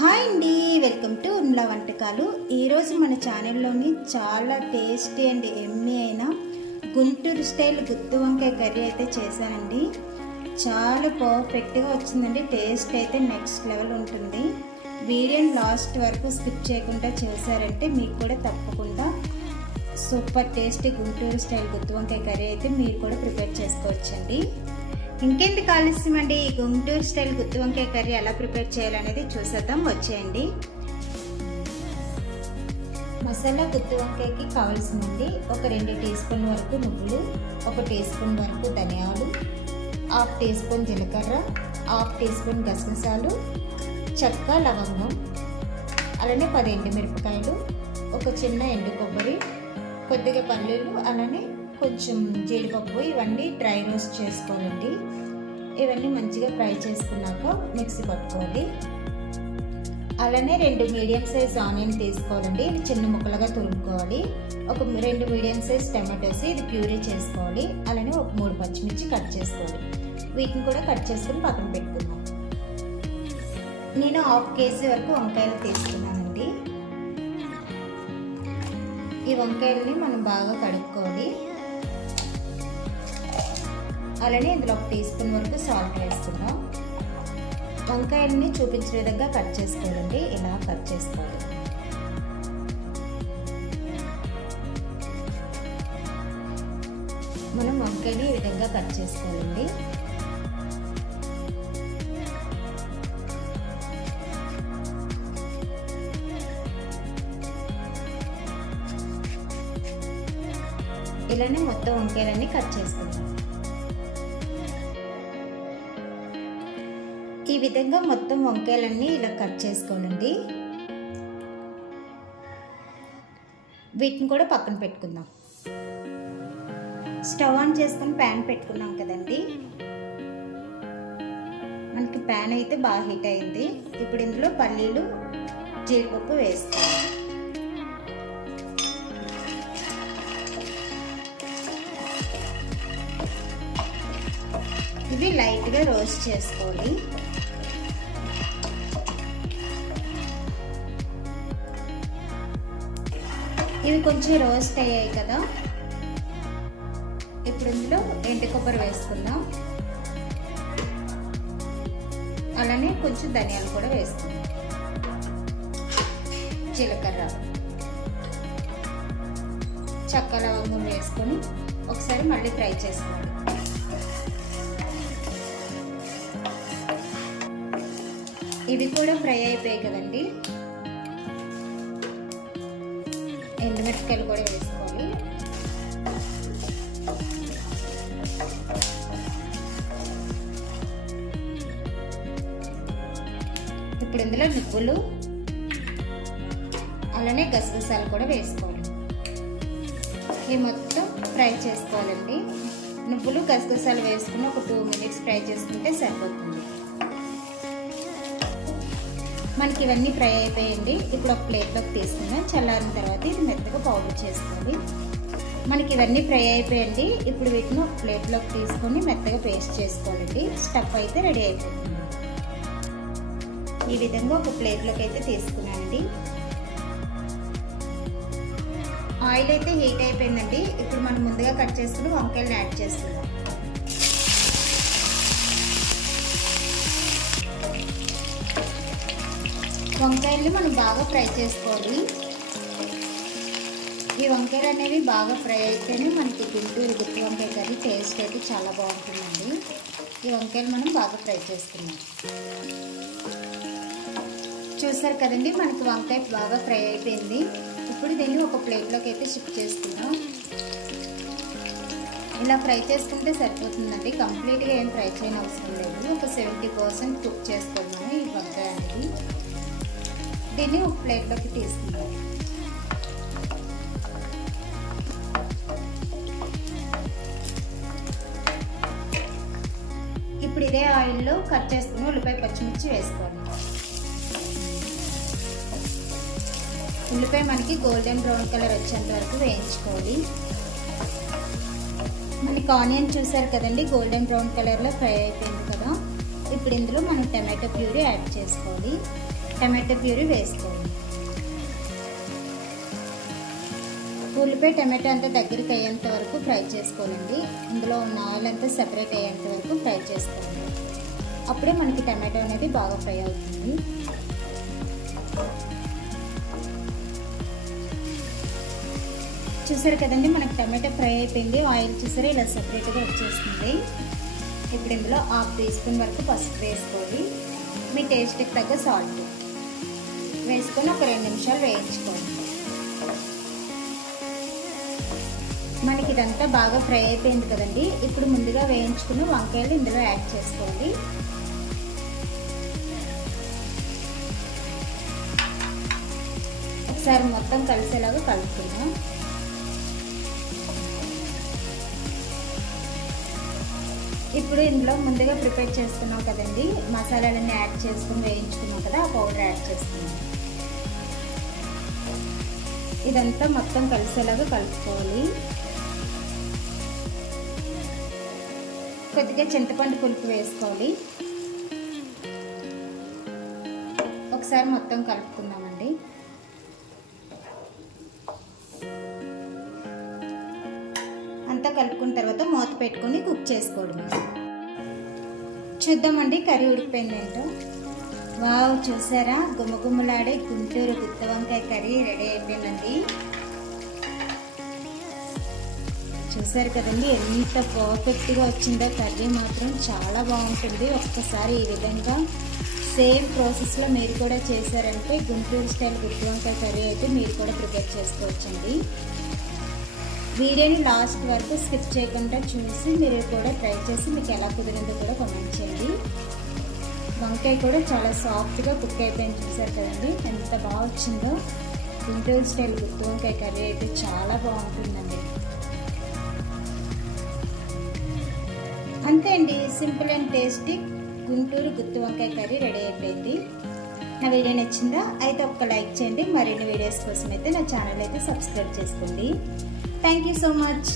Hi అండి welcome to ఉన్లా వంటకాలు. ఈరోజు మన ఛానల్లోని చాలా టేస్టీ అండ్ ఎమ్మి అయిన గుంటూరు స్టైల్ గుత్తి వంకాయ కర్రీ అయితే చేశానండి. చాలా పర్ఫెక్ట్గా వచ్చిందండి టేస్ట్ అయితే నెక్స్ట్ లెవెల్ ఉంటుంది. వీడియోని లాస్ట్ వరకు స్కిప్ చేయకుండా చేశారంటే మీకు కూడా తప్పకుండా సూపర్ టేస్టీ గుంటూరు స్టైల్ గుత్తి వంకాయ కర్రీ అయితే మీరు కూడా ప్రిపేర్ చేసుకోవచ్చండి. ఇంకెందుకు ఆలస్యం అండి? ఈ గుంటూరు స్టైల్ గుత్తి వంకాయ కర్రీ ఎలా ప్రిపేర్ చేయాలనేది చూసేద్దాం వచ్చేయండి. మసాలా గుత్తి వంకాయకి కావాల్సిందండి ఒక రెండు టీ స్పూన్ వరకు నువ్వులు ఒక టీ స్పూన్ వరకు ధనియాలు హాఫ్ టీ స్పూన్ జీలకర్ర హాఫ్ టీ స్పూన్ గసగసాలు చెక్క లవంగం అలానే పది ఎండుమిరపకాయలు ఒక చిన్న ఎండు కొబ్బరి కొద్దిగా పల్లీలు అలానే కొంచెం జీడిపప్పు ఇవన్నీ డ్రై రోస్ట్ చేసుకోవాలండి ఇవన్నీ మంచిగా ఫ్రై చేసుకున్నాక మిక్సీ పట్టుకోవాలి. అలానే రెండు మీడియం సైజ్ ఆనియన్ తీసుకోవాలండి. చిన్న ముక్కలుగా తురుముకోవాలి. ఒక రెండు మీడియం సైజ్ టమాటోస్ ఇది ప్యూరీ చేసుకోవాలి. అలానే ఒక మూడు పచ్చిమిర్చి కట్ చేసుకోవాలి. వీటిని కూడా కట్ చేసుకుని పక్కన పెట్టుకున్నాం నేను హాఫ్ కేజీ వరకు వంకాయలు తీసుకున్నానండి. ఈ వంకాయలని మనం బాగా కడుక్కోవాలి. అలానే ఇందులో ఒక టీ స్పూన్ వరకు సాల్ట్ వేసుకుందాం. వంకాయలని చూపించిన విధంగా కట్ చేసుకోవాలండి. ఇలా కట్ చేసుకోవాలి. మనం వంకాయని ఈ విధంగా కట్ చేసుకోవాలండి. ఇలానే మొత్తం వంకాయలన్నీ కట్ చేసుకుందాం. విధంగా మొత్తం వంకాయలన్నీ ఇలా కట్ చేసుకోవాలండి. వీటిని కూడా పక్కన పెట్టుకుందాం. స్టవ్ ఆన్ చేసుకుని ప్యాన్ పెట్టుకున్నాం కదండి. మనకి ప్యాన్ అయితే బాగా హీట్ అయింది. ఇప్పుడు ఇందులో పల్లీలు జీడిపప్పు వేసుకోవాలి ఇవి లైట్గా రోస్ట్ చేసుకోవాలి. ఇవి కొంచెం రోస్ట్ అయ్యాయి కదా. ఇప్పుడు ఇందులో ఎండు కొబ్బరి వేసుకుందాం. అలానే కొంచెం ధనియాలు కూడా వేసుకుందాం. జీలకర్ర. చక్క లవంగం వేసుకొని ఒకసారి మళ్ళీ ఫ్రై చేసుకోండి. ఇవి కూడా ఫ్రై అయిపోయాయి కదండి. ఎండుమిరపకాయలు కూడా వేసుకోవాలి. ఇప్పుడు ఇందులో నువ్వులు అలానే గసగసాలు కూడా వేసుకోవాలి. ఇవి మొత్తం ఫ్రై చేసుకోవాలండి. నువ్వులు గసగసాలు వేసుకుని ఒక టూ మినిట్స్ ఫ్రై చేసుకుంటే సరిపోతుంది. మనకి ఇవన్నీ ఫ్రై అయిపోయింది ఇప్పుడు ఒక ప్లేట్లోకి తీసుకుందాం. చల్లారిన తర్వాత ఇది మెత్తగా పౌడర్ చేసుకోవాలి మనకి ఇవన్నీ ఫ్రై అయిపోయింది ఇప్పుడు వీటిని ఒక ప్లేట్లోకి తీసుకొని మెత్తగా పేస్ట్ చేసుకోవాలండి. స్టఫ్ అయితే రెడీ అయిపోతుంది ఈ విధంగా ఒక ప్లేట్లోకి అయితే తీసుకున్నానండి. ఆయిల్ అయితే హీట్ అయిపోయిందండి. ఇప్పుడు మనం ముందుగా కట్ చేసుకుని వంకాయలను యాడ్ చేసుకుందాం వంకాయలు మనం బాగా ఫ్రై చేసుకోవాలి. ఈ వంకాయలు అనేవి బాగా ఫ్రై అయితేనే మనకి గుంటూరు గుత్తి వంకాయ కర్రీ టేస్ట్ అయితే చాలా బాగుంటుందండి. ఈ వంకాయలు మనం బాగా ఫ్రై చేసుకున్నాం. చూసారు కదండి మనకి వంకాయ బాగా ఫ్రై అయిపోయింది. ఇప్పుడు దీన్ని ఒక ప్లేట్లోకి అయితే షిఫ్ట్ చేసుకుందాం. ఇలా ఫ్రై చేసుకుంటే సరిపోతుందండి. కంప్లీట్గా ఏం ఫ్రై చేయని అవసరం లేదు. ఒక సెవెంటీ పర్సెంట్ కుక్ చేసుకున్నాము ఈ వంకాయ అనేది. దీన్ని ఒక ప్లేట్లోకి తీసుకుందాం ఇప్పుడు ఇదే ఆయిల్లో కట్ చేసుకుని ఉల్లిపాయ పచ్చిమిర్చి వేసుకోండి ఉల్లిపాయ మనకి గోల్డెన్ బ్రౌన్ కలర్ వచ్చేంత వరకు వేయించుకోవాలి. మనకి ఆనియన్ చూసారు కదండి గోల్డెన్ బ్రౌన్ కలర్లో ఫ్రై అయిపోయింది కదా. ఇప్పుడు ఇందులో మనం టమాటో ప్యూరీ యాడ్ చేసుకోవాలి. టమాటో ప్యూరీ వేసుకోవాలి ఉల్లిపాయ టమాటో అంతా దగ్గరికి అయ్యేంత వరకు ఫ్రై చేసుకోవాలండి. ఇందులో ఉన్న ఆయిల్ అంతా సెపరేట్ అయ్యేంత వరకు ఫ్రై చేసుకోవాలి అప్పుడే మనకి టమాటో అనేది బాగా ఫ్రై అవుతుంది. చూసారు కదండి మనకి టమాటో ఫ్రై అయిపోయింది. ఆయిల్ చూసారా ఇలా సపరేట్గా వచ్చేస్తుంది. ఇప్పుడు ఇందులో హాఫ్ టీ స్పూన్ వరకు పసుపు వేసుకోవాలి మీ టేస్ట్కి తగ్గ సాల్ట్. వేసుకొని ఒక రెండు నిమిషాలు వేయించుకోండి మనకి ఇదంతా బాగా ఫ్రై అయిపోయింది కదండి. ఇప్పుడు ముందుగా వేయించుకున్న వంకాయలు ఇందులో యాడ్ చేసుకోండి. ఒకసారి మొత్తం కలిసేలాగా కలుపుకుందాం. ఇప్పుడు ఇందులో ముందుగా ప్రిపేర్ చేసుకున్నాం కదండి. మసాలాలన్నీ యాడ్ చేసుకుని వేయించుకున్నాం కదా ఆ పౌడర్ యాడ్ చేసుకున్నాం ఇదంతా మొత్తం కలిసేలాగా కలుపుకోవాలి. కొద్దిగా చింతపండు పులుపు వేసుకోవాలి. ఒకసారి మొత్తం కలుపుకుందామండి. అంతా కలుపుకున్న తర్వాత మూత పెట్టుకొని కుక్ చేసుకోవడం చూద్దామండి కర్రీ ఉడికిపోయింది ఏంటో వావ్ చూసారా? గుమ్మగుమ్మలాడే గుంటూరు గుత్త వంకాయ కర్రీ రెడీ అయిపోయిందండి. చూసారు కదండి ఎంత పర్ఫెక్ట్గా వచ్చిందో కర్రీ మాత్రం చాలా బాగుంటుంది. ఒక్కసారి ఈ విధంగా సేమ్ ప్రాసెస్లో మీరు కూడా చేశారంటే గుంటూరు స్టైల్ గుత్తి వంకాయ కర్రీ అయితే మీరు కూడా ప్రిపేర్ చేసుకోవచ్చండి. వీడియోని లాస్ట్ వరకు స్కిప్ చేయకుండా చూసి మీరు కూడా ట్రై చేసి మీకు ఎలా కుదిరిందో కూడా కమెంట్ చేయండి. వంకాయ కూడా చాలా సాఫ్ట్గా కుక్ అయిపోయింది చూసారు కదండి? ఎంత బాగా వచ్చిందో. గుంటూరు స్టైల్ గుత్తి వంకాయ కర్రీ అయితే చాలా బాగుంటుందండి. అంతే అండి సింపుల్ అండ్ టేస్టీ గుంటూరు గుత్తి వంకాయ కర్రీ రెడీ అయిపోయింది. నా వీడియో నచ్చిందా? అయితే ఒక్క లైక్ చేయండి. మరిన్ని వీడియోస్ కోసం అయితే నా ఛానల్ అయితే సబ్స్క్రైబ్ చేసుకోండి. Thank you so much.